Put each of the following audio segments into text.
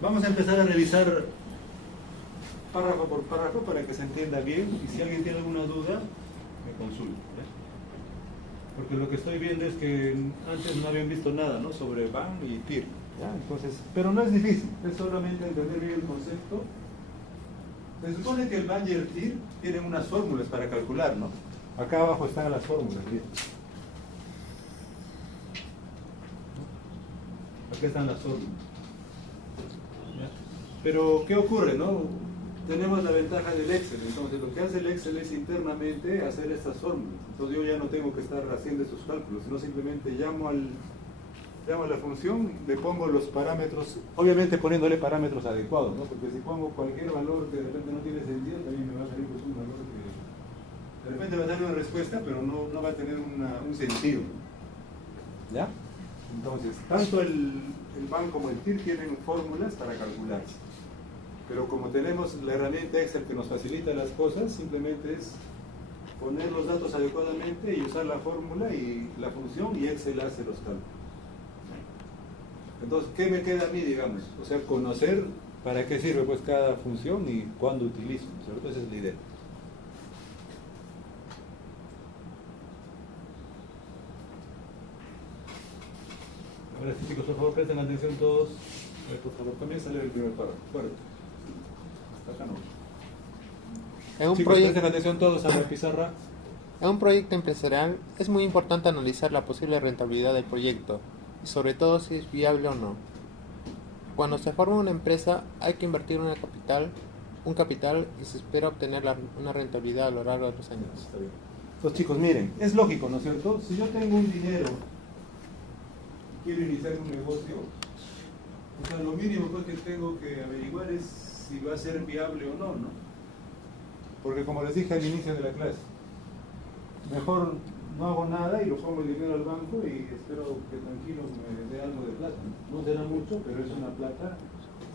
Vamos a empezar a revisar párrafo por párrafo para que se entienda bien, y si alguien tiene alguna duda, me consulta. Porque lo que estoy viendo es que antes no habían visto nada, ¿no?, sobre BAN y TIR, ¿ya? Entonces, pero no es difícil, es solamente entender bien el concepto. Se supone que el BAN y el TIR tienen unas fórmulas para calcular, ¿no? Acá abajo están las fórmulas, ¿bien? Aquí están las fórmulas. ¿Ya? Pero, ¿qué ocurre, no? Tenemos la ventaja del Excel, entonces lo que hace el Excel es internamente hacer estas fórmulas. Entonces yo ya no tengo que estar haciendo estos cálculos, sino simplemente llamo a la función, le pongo los parámetros, obviamente poniéndole parámetros adecuados, ¿no? Porque si pongo cualquier valor que de repente no tiene sentido, también me va a salir pues un valor que de repente va a dar una respuesta, pero no va a tener un sentido. ¿Ya? Entonces, tanto el BAN como el TIR tienen fórmulas para calcularse. Pero como tenemos la herramienta Excel que nos facilita las cosas, simplemente es poner los datos adecuadamente y usar la fórmula y la función, y Excel hace los cálculos. Entonces, ¿qué me queda a mí, digamos? O sea, conocer para qué sirve pues cada función y cuándo utilizo, ¿cierto? Esa es la idea. Ahora sí, chicos, por favor, presten atención todos. A ver, por favor, comienza a leer el primer párrafo. Fuerte. Hasta acá no. Chicos, presten atención todos a la pizarra. En un proyecto empresarial es muy importante analizar la posible rentabilidad del proyecto y sobre todo si es viable o no. Cuando se forma una empresa hay que invertir un capital y se espera obtener una rentabilidad a lo largo de los años. Está bien. Entonces, chicos, miren, es lógico, ¿no es cierto? Si yo tengo un dinero y quiero iniciar un negocio, o sea, lo mínimo pues, que tengo que averiguar es si va a ser viable o no, ¿no? Porque como les dije al inicio de la clase, mejor no hago nada y lo pongo el dinero al banco y espero que tranquilo me dé algo de plata. No será mucho, pero es una plata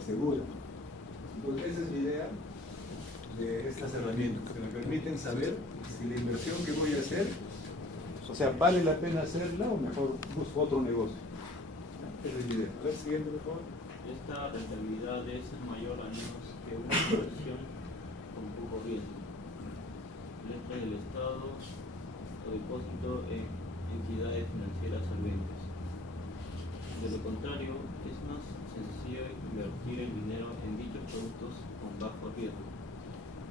segura. Entonces, esa es la idea de estas herramientas, que me permiten saber si la inversión que voy a hacer, o sea, vale la pena hacerla o mejor busco otro negocio. Esa es la idea. A ver, siguiente, por favor. Esta rentabilidad es mayor a menos que una inversión con poco riesgo. Letra del Estado o depósito en entidades financieras solventes. De lo contrario, es más sencillo invertir el dinero en dichos productos con bajo riesgo,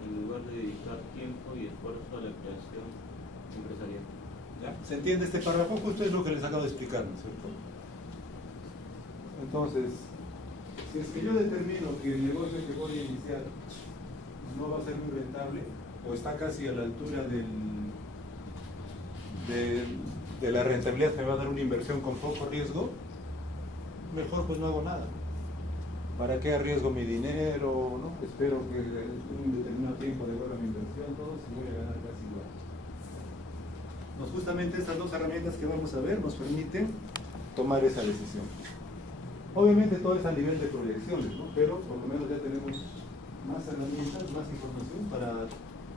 en lugar de dedicar tiempo y esfuerzo a la creación empresarial. ¿Ya? ¿Se entiende este párrafo? Justo es lo que les acabo de explicar, ¿no es cierto? Entonces, si es que yo determino que el negocio que voy a iniciar no va a ser muy rentable, o está casi a la altura de la rentabilidad que me va a dar una inversión con poco riesgo, mejor pues no hago nada. ¿Para qué arriesgo mi dinero? ¿No? Espero que en un determinado tiempo devuelva mi inversión, todo, si voy a ganar casi igual. Justamente estas dos herramientas que vamos a ver nos permiten tomar esa decisión. Obviamente todo es a nivel de proyecciones, ¿no? Pero por lo menos ya tenemos más herramientas, más información para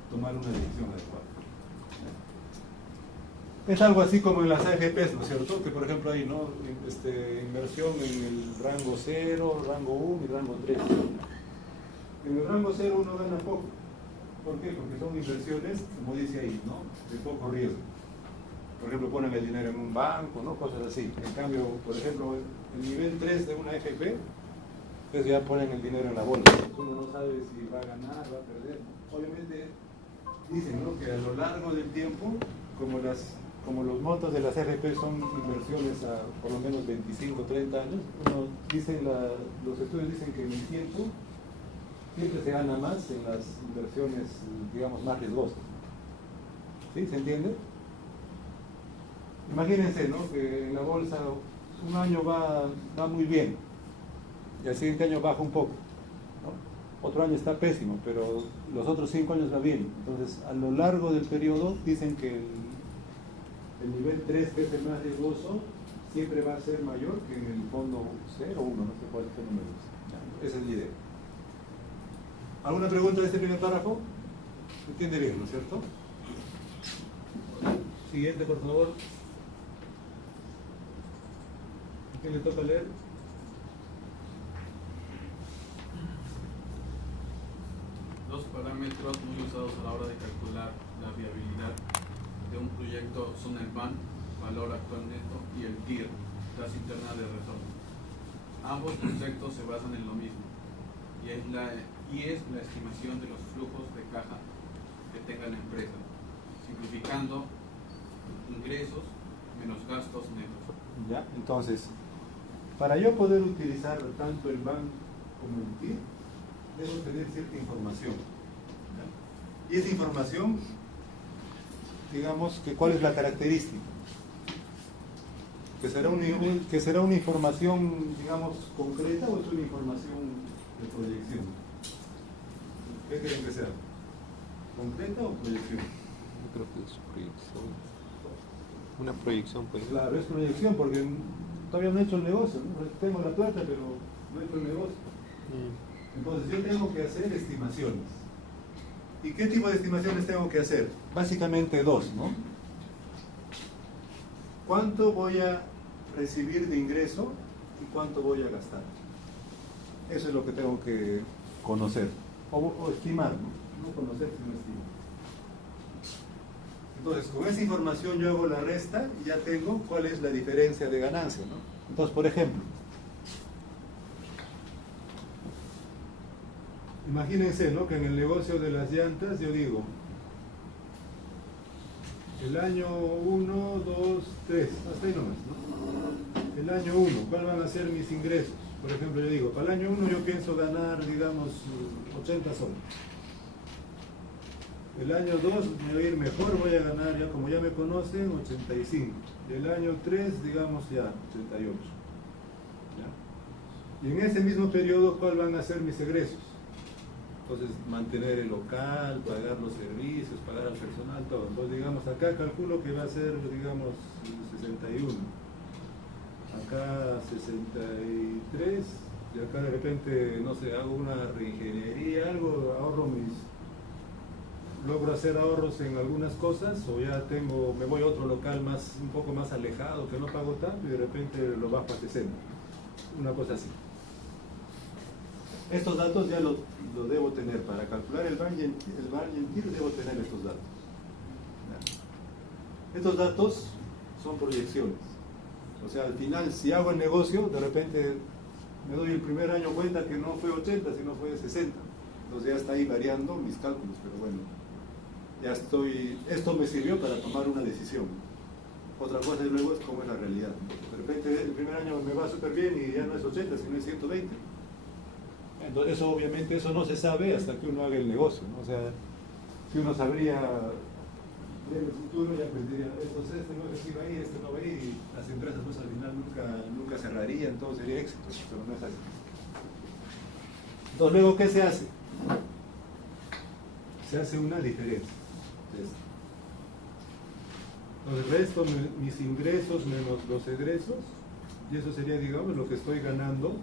tomar una decisión adecuada. Es algo así como en las AFPs, ¿no es cierto? Que por ejemplo hay, ¿no?, inversión en el rango 0, rango 1 y rango 3. En el rango 0 uno gana poco. ¿Por qué? Porque son inversiones, como dice ahí, ¿no?, de poco riesgo. Por ejemplo, ponen el dinero en un banco, ¿no?, cosas así. En cambio, por ejemplo, el nivel 3 de una AFP, pues ya ponen el dinero en la bolsa. Uno no sabe si va a ganar, va a perder. Obviamente dicen, ¿no?, que a lo largo del tiempo, como los montos de las AFP son inversiones a por lo menos 25 o 30 años, los estudios dicen que en el tiempo siempre se gana más en las inversiones, digamos, más riesgosas. ¿Sí? ¿Se entiende? Imagínense, ¿no?, que en la bolsa un año va muy bien y al siguiente año baja un poco, ¿no? Otro año está pésimo, pero los otros 5 años va bien. Entonces, a lo largo del periodo dicen que el nivel 3, que es el más riesgoso, siempre va a ser mayor que en el fondo 0 o 1, no sé cuál es el número. Esa es la idea. ¿Alguna pregunta de este primer párrafo? ¿Se entiende bien, no es cierto? Siguiente, por favor. ¿A quién le toca leer? parámetros muy usados a la hora de calcular la viabilidad de un proyecto son el VAN, valor actual neto, y el TIR, tasa interna de retorno. Ambos conceptos se basan en lo mismo y es la estimación de los flujos de caja que tenga la empresa, simplificando ingresos menos gastos netos. ¿Ya? Entonces, para yo poder utilizar tanto el BAN como el TIR, debo tener cierta información. ¿Ya? Y esa información, digamos, que ¿cuál es la característica? ¿Que será una información, digamos, concreta o es una información de proyección? ¿Qué creen que sea? ¿Concreta o proyección? Yo creo que es proyección. Una proyección, pues. Claro, es proyección porque todavía no he hecho el negocio, ¿no? Tengo la plata, pero no he hecho el negocio. Entonces yo tengo que hacer estimaciones. ¿Y qué tipo de estimaciones tengo que hacer? Básicamente dos, ¿no? ¿Cuánto voy a recibir de ingreso y cuánto voy a gastar? Eso es lo que tengo que conocer o estimar, ¿no? No conocer, sino estimar. Entonces, con esa información yo hago la resta y ya tengo cuál es la diferencia de ganancia, ¿no? Entonces, por ejemplo, imagínense, ¿no?, que en el negocio de las llantas yo digo, el año 1, 2, 3, hasta ahí nomás, ¿no? El año 1, ¿cuáles van a ser mis ingresos? Por ejemplo, yo digo, para el año 1 yo pienso ganar, digamos, 80 soles. El año 2 me va a ir mejor, voy a ganar, ya como ya me conocen, 85. Y el año 3, digamos, ya 88. ¿Ya? Y en ese mismo periodo, ¿cuáles van a ser mis egresos? Entonces, mantener el local, pagar los servicios, pagar al personal, todo. Entonces, digamos, acá calculo que va a ser, digamos, 61. Acá 63. Y acá de repente, no sé, hago una reingeniería, algo, logro hacer ahorros en algunas cosas, o ya me voy a otro local un poco más alejado, que no pago tanto, y de repente lo bajo a 60. Una cosa así. Estos datos ya los debo tener. Para calcular el VAN y el TIR debo tener estos datos. ¿Ya? Estos datos son proyecciones. O sea, al final, si hago el negocio, de repente me doy el primer año cuenta que no fue 80, sino fue 60. Entonces ya está ahí variando mis cálculos, pero bueno, esto me sirvió para tomar una decisión. Otra cosa luego es cómo es la realidad. De repente el primer año me va súper bien y ya no es 80, sino es 120. Entonces eso obviamente no se sabe hasta que uno haga el negocio, ¿no? O sea, si uno sabría ver el futuro, ya pues diría, entonces este no recibe ahí, este no va ahí, y las empresas pues al final nunca cerrarían, todo sería éxito, pero no es así. Entonces luego, ¿qué se hace? Se hace una diferencia. Entonces resto mis ingresos menos los egresos, y eso sería, digamos, lo que estoy ganando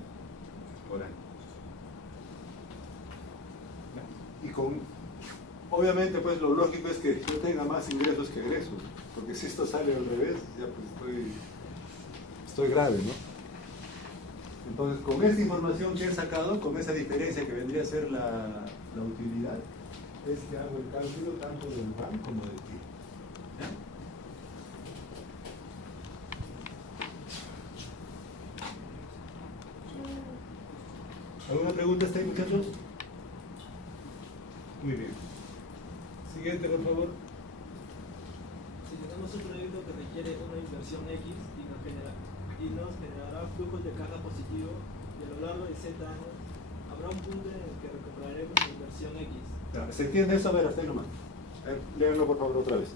por año. Obviamente, pues lo lógico es que yo tenga más ingresos que egresos, porque si esto sale al revés, ya pues estoy grave, ¿no? Entonces, con esa información que he sacado, con esa diferencia que vendría a ser la utilidad, es que hago el cálculo tanto del VAN como del TIR. ¿Ya? ¿Alguna pregunta hasta ahí, muchachos? Muy bien. Siguiente, por favor. Si tenemos un proyecto que requiere una inversión X y nos generará flujos de caja positivo y a lo largo de Z años, habrá un punto en el que recuperaremos la inversión X. Claro, ¿se entiende eso? A ver, hasta ahí nomás. Léanlo por favor otra vez.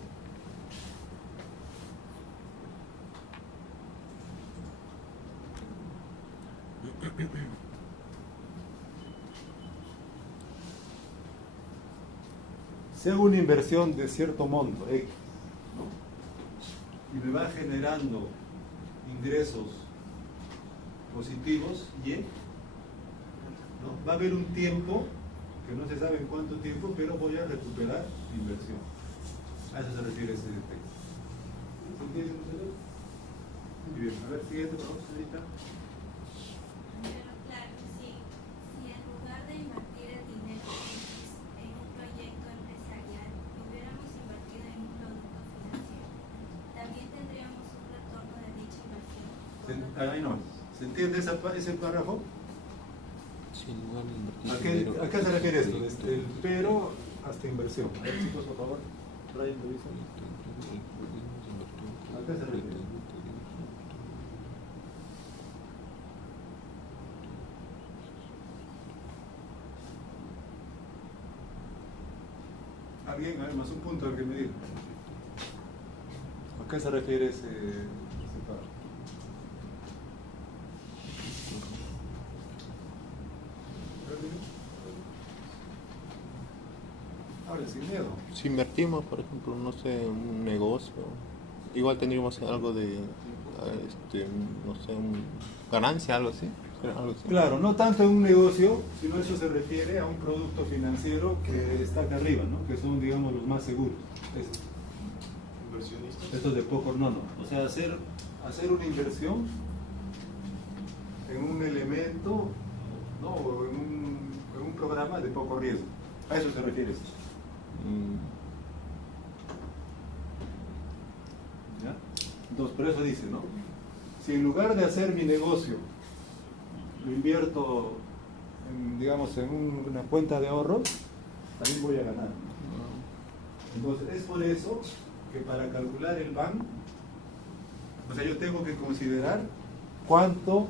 Si hago una inversión de cierto monto, X, ¿no?, y me va generando ingresos positivos, Y, ¿no?, va a haber un tiempo, que no se sabe en cuánto tiempo, pero voy a recuperar mi inversión. A eso se refiere ese texto. ¿Se entiende ustedes? Muy bien, a ver, siguiente, por favor, señorita. Pero claro, sí. Si en lugar de invertir el dinero X en un proyecto Ahí no. ¿Se entiende ese párrafo? Sin lugar de invertir ¿A dinero. qué se refiere esto? El pero hasta inversión. A ver, chicos, por favor. Brian, revisa. ¿A qué se refiere? ¿Alguien? A ver, más un punto al que me diga. ¿A qué se refiere ese párrafo? Hable sin miedo. Si invertimos, por ejemplo, no sé, en un negocio, igual tendríamos algo de, no sé, ganancia, algo así. Algo así. Claro, no tanto en un negocio, sino eso se refiere a un producto financiero que está acá arriba, ¿no? Que son, digamos, los más seguros. Inversionistas. Estos de poco, no. O sea, hacer una inversión en un elemento, ¿no? O en un programa de poco riesgo. A eso se refiere esto. ¿Ya? Entonces, por eso dice, ¿no? Si en lugar de hacer mi negocio, lo invierto, digamos, en una cuenta de ahorros, también voy a ganar. Entonces, es por eso que para calcular el BAN, o sea, yo tengo que considerar cuánto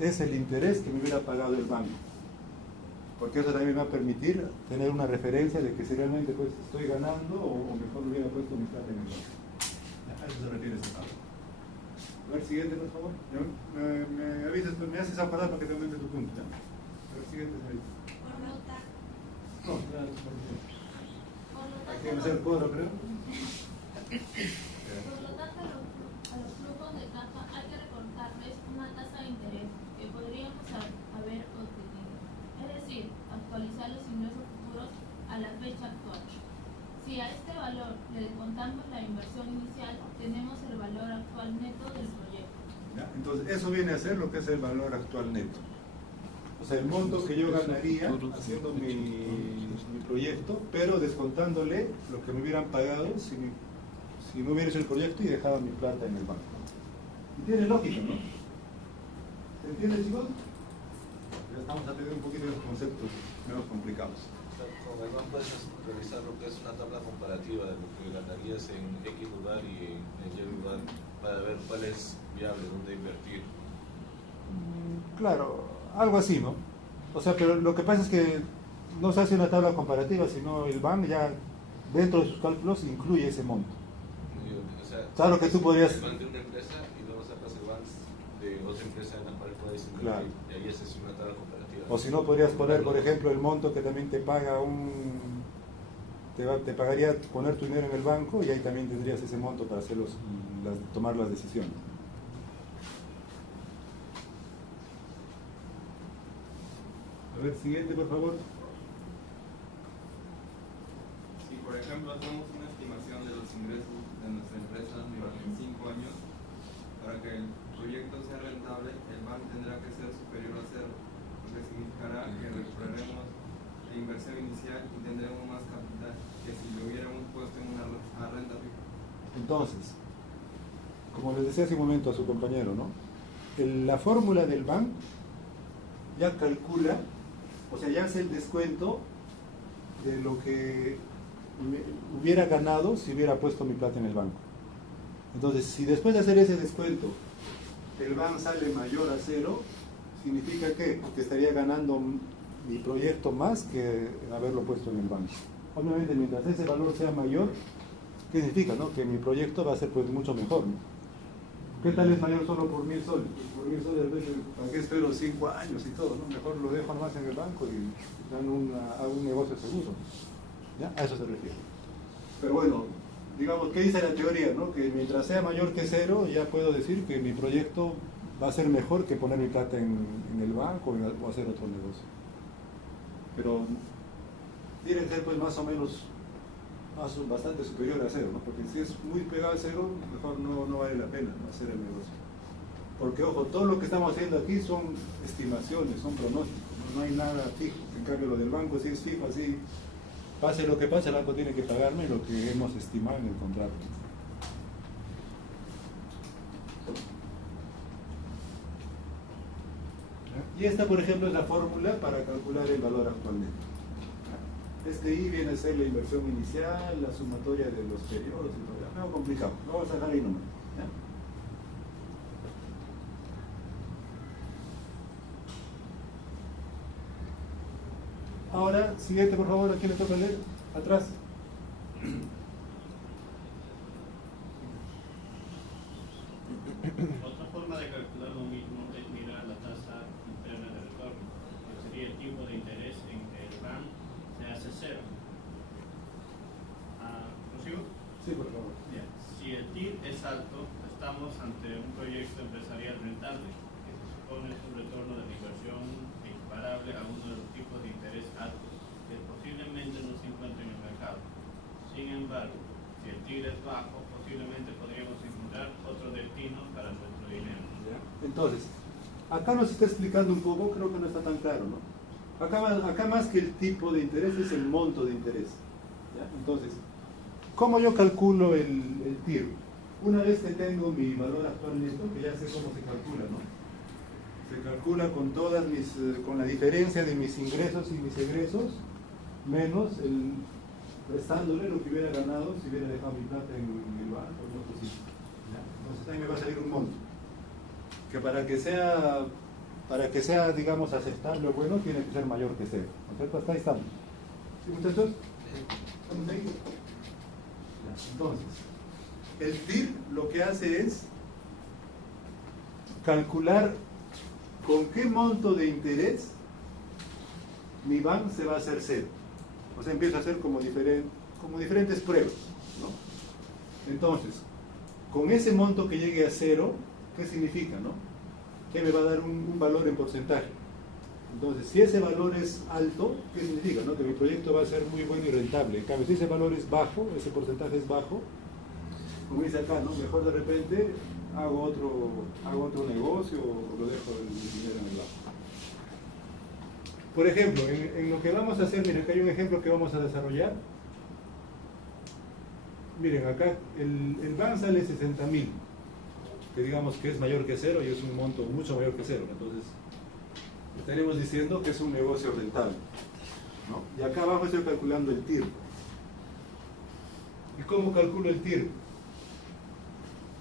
es el interés que me hubiera pagado el banco. Porque eso también me va a permitir tener una referencia de que si realmente pues, estoy ganando o mejor hubiera puesto mi plata en el banco. A eso se refiere ese párrafo. A ver, siguiente, por favor. Me avisas, me haces acordar para que te aumente tu punto. ¿Ya? A ver, siguiente, señorita. No, ya, hay que hacer coro, creo. Por lo tanto, a los flujos de caja hay que recortarles una tasa de interés que podríamos haber obtenido. Es decir, actualizar los ingresos futuros a la fecha actual. Si a este valor le descontamos la inversión inicial, tenemos el valor actual neto del proyecto. ¿Ya? Entonces, eso viene a ser lo que es el valor actual neto. O sea, el monto que yo ganaría haciendo mi proyecto, pero descontándole lo que me hubieran pagado si no hubiera hecho el proyecto y dejaba mi plata en el banco. Y tiene lógica, ¿no? ¿Se entiende, chicos? Ya estamos a tener un poquito de conceptos menos complicados. Con el banco puedes revisar lo que es una tabla comparativa de lo que ganarías en X lugar y en Y lugar para ver cuál es viable, dónde invertir. Claro, algo así, ¿no? O sea, pero lo que pasa es que no se hace una tabla comparativa, sino el BAN ya dentro de sus cálculos incluye ese monto. O sea, Claro que tú podrías... el BAN de una empresa y luego sacas el BAN de otra empresa en la cual puedes invertir. Claro. Y ahí haces una tabla comparativa. O si no, podrías poner, por ejemplo, el monto que también te paga te pagaría poner tu dinero en el banco y ahí también tendrías ese monto para hacer tomar las decisiones. A ver, siguiente, por favor. Si por ejemplo hacemos una estimación de los ingresos de nuestra empresa durante 5 años, para que el proyecto sea rentable, el BAN tendrá que ser superior a cero, lo que significará que recuperaremos la inversión inicial y tendremos más capital que si lo hubiéramos puesto en una renta fija. Entonces, como les decía hace un momento a su compañero, ¿no? La fórmula del BAN ya calcula, o sea, ya hace el descuento de lo que hubiera ganado si hubiera puesto mi plata en el banco. Entonces, si después de hacer ese descuento el BAN sale mayor a cero, significa que estaría ganando mi proyecto más que haberlo puesto en el banco. Obviamente, mientras ese valor sea mayor, ¿qué significa? ¿No? Que mi proyecto va a ser pues mucho mejor, ¿no? ¿Qué tal es mayor solo por 1.000 soles? Por 1.000 soles, a veces, ¿para qué espero 5 años y todo? ¿No? Mejor lo dejo nomás en el banco y hago un negocio seguro. ¿Ya? A eso se refiere. Pero bueno, digamos, ¿qué dice la teoría? ¿No? Que mientras sea mayor que cero, ya puedo decir que mi proyecto va a ser mejor que poner mi plata en el banco o hacer otro negocio. Pero tiene que ser pues más o menos bastante superior a cero, ¿no? Porque si es muy pegado a cero, mejor no vale la pena, ¿no? Hacer el negocio. Porque ojo, todo lo que estamos haciendo aquí son estimaciones, son pronósticos, no hay nada fijo. En cambio lo del banco sí es fijo, así pase lo que pase, el banco tiene que pagarme lo que hemos estimado en el contrato. Y esta, por ejemplo, es la fórmula para calcular el valor actualmente. Este I viene a ser la inversión inicial, la sumatoria de los periodos y todo. Es algo complicado, lo vamos a dejar ahí nomás. ¿Ya? Ahora, siguiente por favor, ¿a quién le toca leer? Atrás. Otra forma de calcular lo mismo es mirar la tasa interna de retorno, que sería el tipo de interés en que el RAM se hace cero. ¿Prosigo? Sí, por favor. Bien. Si el TIR es alto, estamos ante un proyecto empresarial rentable, que se supone es un retorno de la inversión equiparable a uno de los tipos de interés altos que posiblemente no se encuentren en el mercado. Sin embargo, si el TIR es bajo, posiblemente podríamos encontrar otro destino para nuestro dinero. ¿Ya? Entonces, acá nos está explicando un poco, creo que no está tan claro, ¿no? Acá más que el tipo de interés es el monto de interés. ¿Ya? Entonces, ¿cómo yo calculo el TIR? Una vez que tengo mi valor actual neto, que ya sé cómo se calcula, ¿no? Se calcula con todas con la diferencia de mis ingresos y mis egresos, menos restándole lo que hubiera ganado si hubiera dejado mi plata en el banco o en otro sitio. ¿Ya? Entonces ahí me va a salir un monto. Que para que sea, digamos, aceptable o bueno, tiene que ser mayor que cero. ¿No es cierto? Hasta ahí estamos. ¿Sí, muchachos? ¿Estamos ahí? Ya. Entonces, el TIR lo que hace es calcular con qué monto de interés mi BAN se va a hacer cero. O sea, empiezo a hacer como diferentes pruebas, ¿no? Entonces, con ese monto que llegue a cero, ¿qué significa, no? Que me va a dar un valor en porcentaje. Entonces, si ese valor es alto, ¿qué significa, no? Que mi proyecto va a ser muy bueno y rentable. En cambio, si ese valor es bajo, ese porcentaje es bajo, como dice acá, ¿no? Mejor de repente hago otro negocio o lo dejo el dinero en el banco. Por ejemplo, en lo que vamos a hacer, miren, acá hay un ejemplo que vamos a desarrollar. Miren, acá el BAN sale 60.000, que digamos que es mayor que cero y es un monto mucho mayor que cero. Entonces, estaremos diciendo que es un negocio rentable, ¿no? Y acá abajo estoy calculando el TIR. ¿Y cómo calculo el TIR?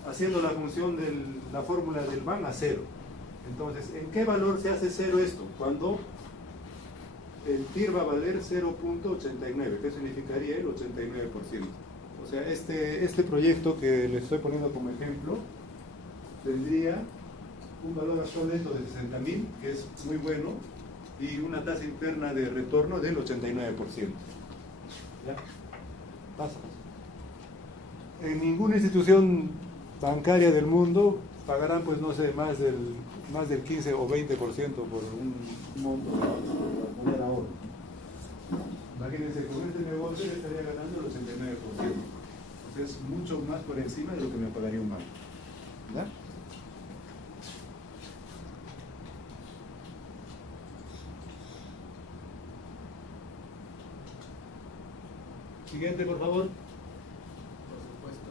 Haciendo la función de la fórmula del BAN a cero. Entonces, ¿en qué valor se hace cero esto? Cuando el TIR va a valer 0.89, ¿qué significaría el 89%? O sea, este proyecto que le estoy poniendo como ejemplo tendría un valor actual neto de 60.000, que es muy bueno, y una tasa interna de retorno del 89%. ¿Ya? Pasa. En ninguna institución bancaria del mundo pagarán, pues no sé, más del 15 o 20% por un monto para poner ahorro. Imagínense, con este negocio yo estaría ganando el 89%. O sea, es mucho más por encima de lo que me pagaría un banco. ¿Ya? Siguiente, por favor. Por supuesto.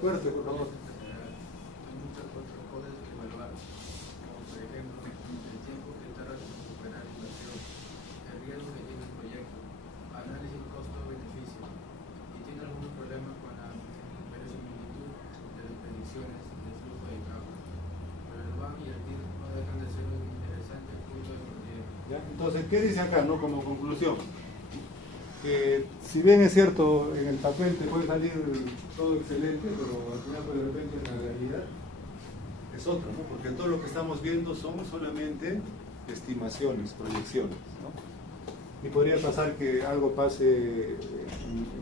Fuerte, por favor. Hay muchas otras cosas que evaluar, como por ejemplo el tiempo que tarda en recuperar la inversión, el riesgo que tiene el proyecto, análisis costo-beneficio, y tiene algunos problemas con la verosimilitud de las predicciones del flujo de caja. Pero el BAN y el TIR no dejan de ser un interesante punto de partida. ¿Ya? Entonces, ¿qué dice acá, no? Como conclusión, que si bien es cierto, en el papel te puede salir todo excelente, pero al final, pues, de repente, en la realidad es otro, ¿no? Porque todo lo que estamos viendo son solamente estimaciones, proyecciones, ¿no? Y podría pasar que algo pase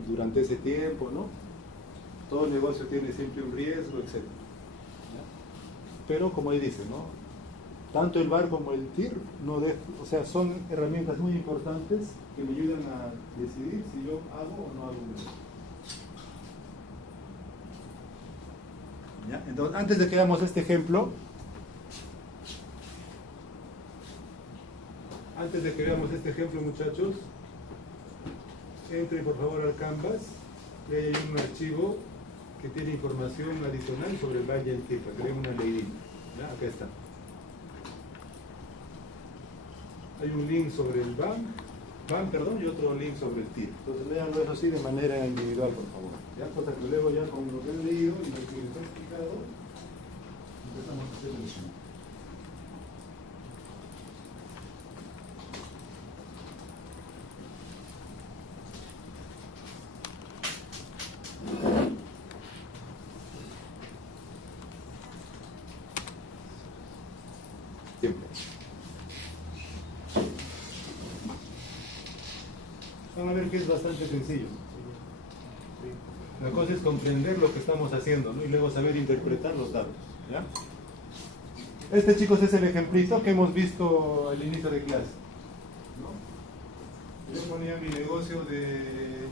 durante ese tiempo, ¿no? Todo negocio tiene siempre un riesgo, etc. ¿Ya? Pero, como él dice, ¿no? Tanto el VAR como el TIR o sea, son herramientas muy importantes que me ayudan a decidir si yo hago o no hago un negocio. ¿Ya? Entonces, antes de que veamos este ejemplo, muchachos, entren por favor al Canvas y ahí hay un archivo que tiene información adicional sobre el VAR y el TIR, para que vean una leidita. ¿Ya? Acá está. Hay un link sobre el BAM, y otro link sobre el TIR. Entonces léanlo eso sí de manera individual, por favor. Ya, cosa que luego ya con lo que he leído y lo que les he explicado, empezamos a hacer el examen. Siempre. Van a ver que es bastante sencillo. La cosa es comprender lo que estamos haciendo, ¿no? Y luego saber interpretar los datos. ¿Ya? Este, chicos, es el ejemplito que hemos visto al inicio de clase, ¿no? Yo ponía mi negocio de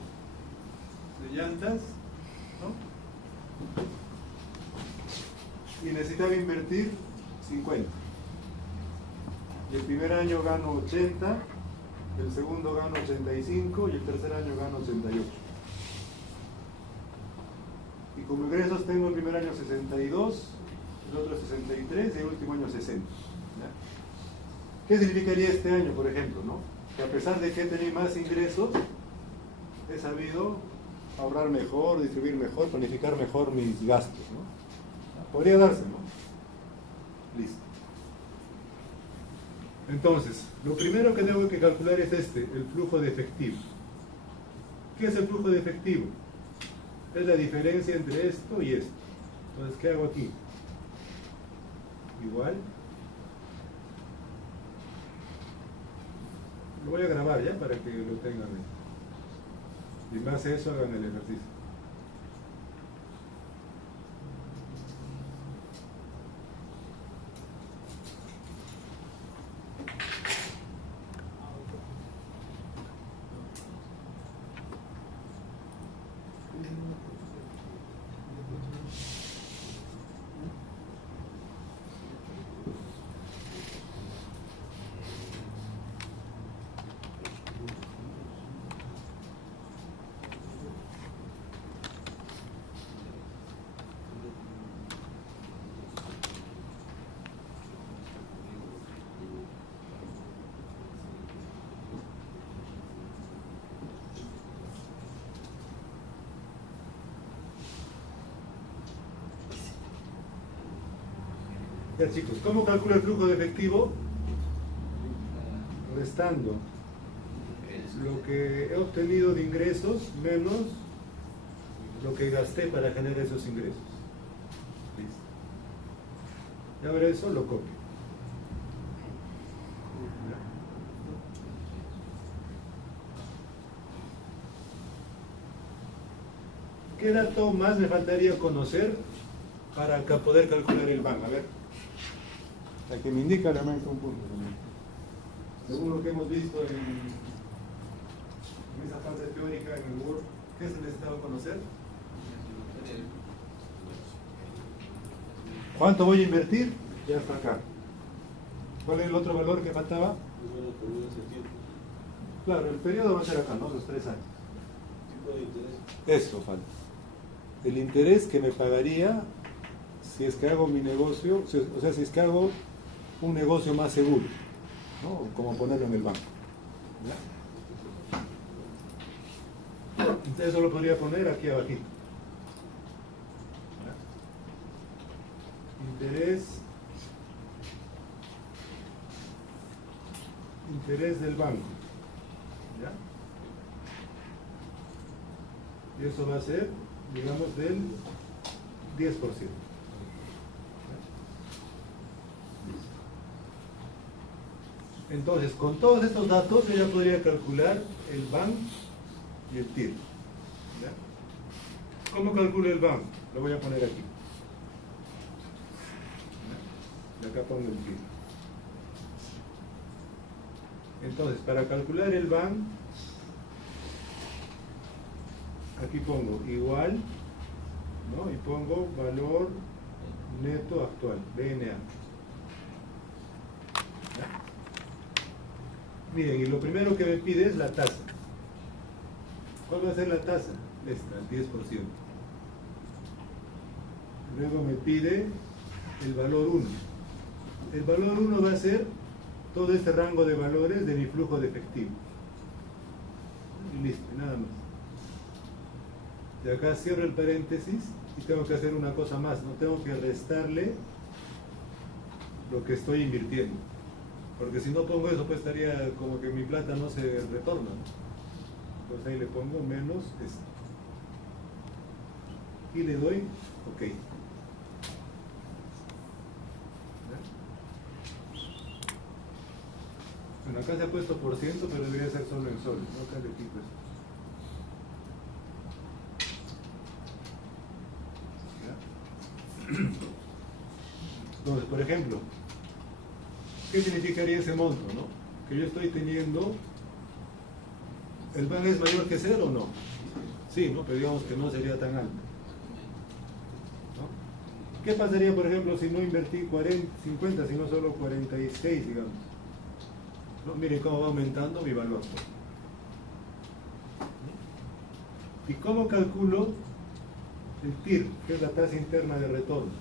llantas, ¿no? Y necesitaba invertir 50. Y el primer año gano 80, el segundo gano 85 y el tercer año gano 88. Y como ingresos tengo el primer año 62, el otro 63 y el último año 60. ¿Ya? ¿Qué significaría este año, por ejemplo? ¿No? Que a pesar de que he tenido más ingresos, he sabido ahorrar mejor, distribuir mejor, planificar mejor mis gastos, ¿no? Podría darse, ¿no? Listo. Entonces, lo primero que tengo que calcular es el flujo de efectivo. ¿Qué es el flujo de efectivo? Es la diferencia entre esto y esto. Entonces, ¿qué hago aquí? Igual. Lo voy a grabar ya para que lo tengan. Y en base a eso hagan el ejercicio. Ya, chicos, ¿cómo calculo el flujo de efectivo? Restando lo que he obtenido de ingresos menos lo que gasté para generar esos ingresos. Listo. Y ahora eso lo copio. ¿Qué dato más me faltaría conocer para poder calcular el BAN? A ver. La que me indica realmente un punto. Según lo que hemos visto en esa fase teórica en el Word, ¿qué se necesitaba conocer? ¿Cuánto voy a invertir? Ya está acá. ¿Cuál es el otro valor que faltaba? Claro, el periodo va a ser acá, ¿no? Los 3 años. ¿Tipo de interés? Eso falta. El interés que me pagaría si es que hago mi negocio, o sea, si es que hago un negocio más seguro, ¿no? Como ponerlo en el banco. ¿Ya? Eso lo podría poner aquí abajito. Interés del banco. ¿Ya? Y eso va a ser, digamos, del 10%. Entonces, con todos estos datos yo ya podría calcular el BAN y el TIR. ¿Ya? ¿Cómo calculo el BAN? Lo voy a poner aquí. ¿Ya? Y acá pongo el TIR. Entonces, para calcular el BAN, aquí pongo igual, ¿no? Y pongo valor neto actual, BNA. ¿Ya? Miren, y lo primero que me pide es la tasa. ¿Cuál va a ser la tasa? Esta, el 10%. Luego me pide el valor 1. El valor 1 va a ser todo este rango de valores de mi flujo de efectivo. Y listo, nada más. Y acá cierro el paréntesis y tengo que hacer una cosa más, no tengo que restarle lo que estoy invirtiendo. Porque si no pongo eso, pues estaría como que mi plata no se retorna, ¿no? Entonces ahí le pongo menos esto. Y le doy OK. Bueno, acá se ha puesto por ciento, pero debería ser solo en soles, ¿no? Acá le quito esto. ¿Ya? Entonces, por ejemplo, ¿qué significaría ese monto, no? Que yo estoy teniendo, ¿el BAN es mayor que 0 o no? Sí, ¿no? Pero digamos que no sería tan alto, ¿no? ¿Qué pasaría, por ejemplo, si no invertí 50, sino solo 46, digamos? ¿No? Miren cómo va aumentando mi valor. ¿Y cómo calculo el TIR, que es la tasa interna de retorno?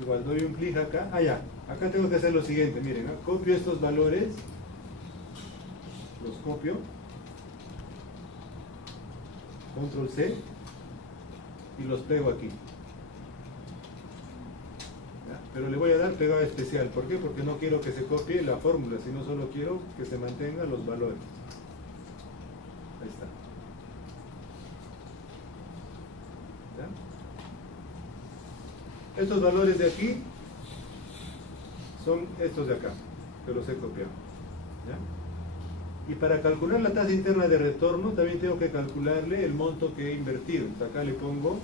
Igual doy un clic acá, ya, acá tengo que hacer lo siguiente, miren, ¿no? Copio estos valores, los copio, control C, y los pego aquí. ¿Ya? Pero le voy a dar pegado especial, ¿por qué? Porque no quiero que se copie la fórmula, sino solo quiero que se mantengan los valores. Ahí está. ¿Ya? Estos valores de aquí son estos de acá, que los he copiado. ¿Ya? Y para calcular la tasa interna de retorno también tengo que calcularle el monto que he invertido. Entonces acá le pongo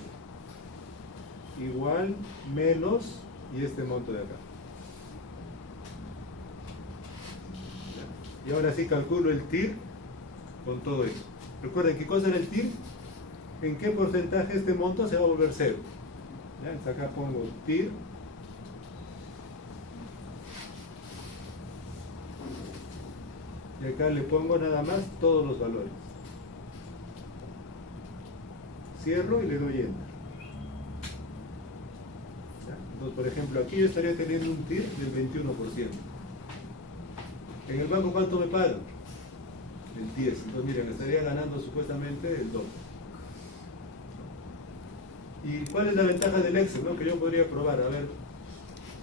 igual, menos, y este monto de acá. ¿Ya? Y ahora sí calculo el TIR con todo eso. Recuerden, ¿qué cosa era el TIR? ¿En qué porcentaje este monto se va a volver cero? ¿Ya? Entonces acá pongo TIR. Y acá le pongo nada más todos los valores. Cierro y le doy Enter. ¿Ya? Entonces, por ejemplo, aquí yo estaría teniendo un TIR del 21%. ¿En el banco cuánto me pagan? El 10%. Entonces, miren, estaría ganando supuestamente el doble. ¿Y cuál es la ventaja del Excel, no? Que yo podría probar? A ver,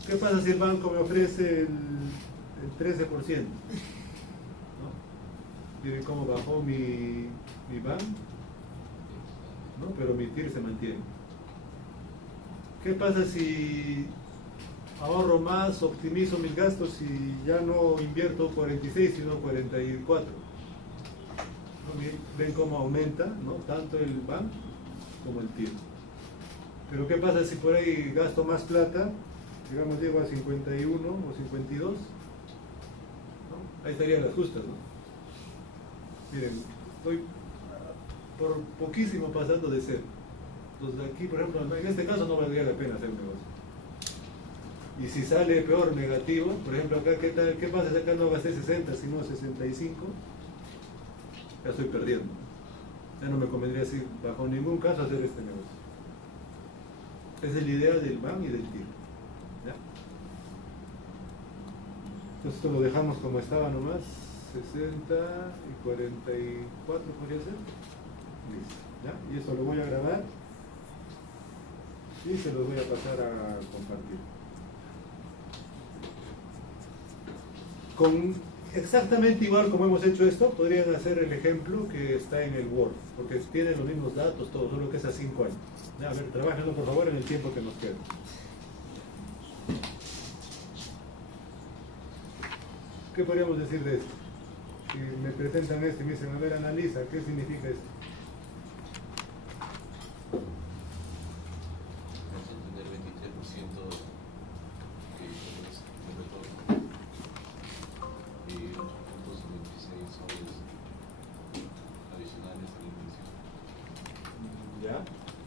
¿qué pasa si el banco me ofrece el 13%? Miren cómo bajó mi BAN, ¿no? Pero mi TIR se mantiene. ¿Qué pasa si ahorro más, optimizo mis gastos y ya no invierto 46 sino 44? ¿No? Ven cómo aumenta, ¿no? Tanto el BAN como el TIR. Pero ¿qué pasa si por ahí gasto más plata? Digamos llego a 51 o 52, ¿no? Ahí estarían las justas, ¿no? Miren, estoy por poquísimo pasando de cero. Entonces aquí, por ejemplo, en este caso no valdría la pena hacer un negocio. Y si sale peor, negativo, por ejemplo acá, ¿qué pasa si acá no gasté 60, sino 65? Ya estoy perdiendo. Ya no me convendría así, bajo ningún caso, hacer este negocio. Esa es la idea del BAN y del TIR. ¿Ya? Entonces esto lo dejamos como estaba nomás. 60 y 44 podría ser. Listo. ¿Ya? Y eso lo voy a grabar y se los voy a pasar a compartir. Con exactamente igual como hemos hecho esto, podrían hacer el ejemplo que está en el Word, porque tienen los mismos datos, todo, solo que es a 5 años. ¿Ya? A ver, trabajenlo por favor en el tiempo que nos queda. ¿Qué podríamos decir de esto? Si me presentan esto y me dicen, a ver, analiza, ¿qué significa esto? Vamos a tener 23% de retorno y 8.26 soles adicionales a la inversión. ¿Ya?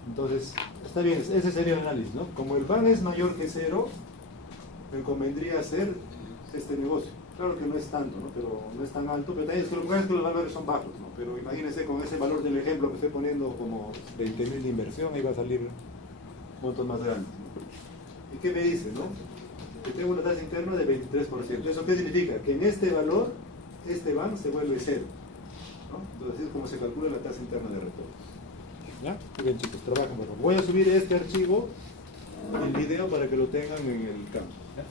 Entonces, está bien, ese sería el análisis, ¿no? Como el BAN es mayor que 0, me convendría hacer este negocio. Claro que no es tanto, ¿no? Pero no es tan alto, pero también es que los valores son bajos, ¿no? Pero imagínense con ese valor del ejemplo que estoy poniendo como 20.000 de inversión, ahí va a salir montos más grandes, ¿no? ¿Y qué me dice, no? que tengo una tasa interna de 23%. ¿Eso qué significa? Que en este valor, este van se vuelve cero, ¿no? Entonces así es como se calcula la tasa interna de retorno. ¿Ya? Bien, chicos, trabajen por favor. Voy a subir este archivo en video para que lo tengan en el campo. ¿Ya?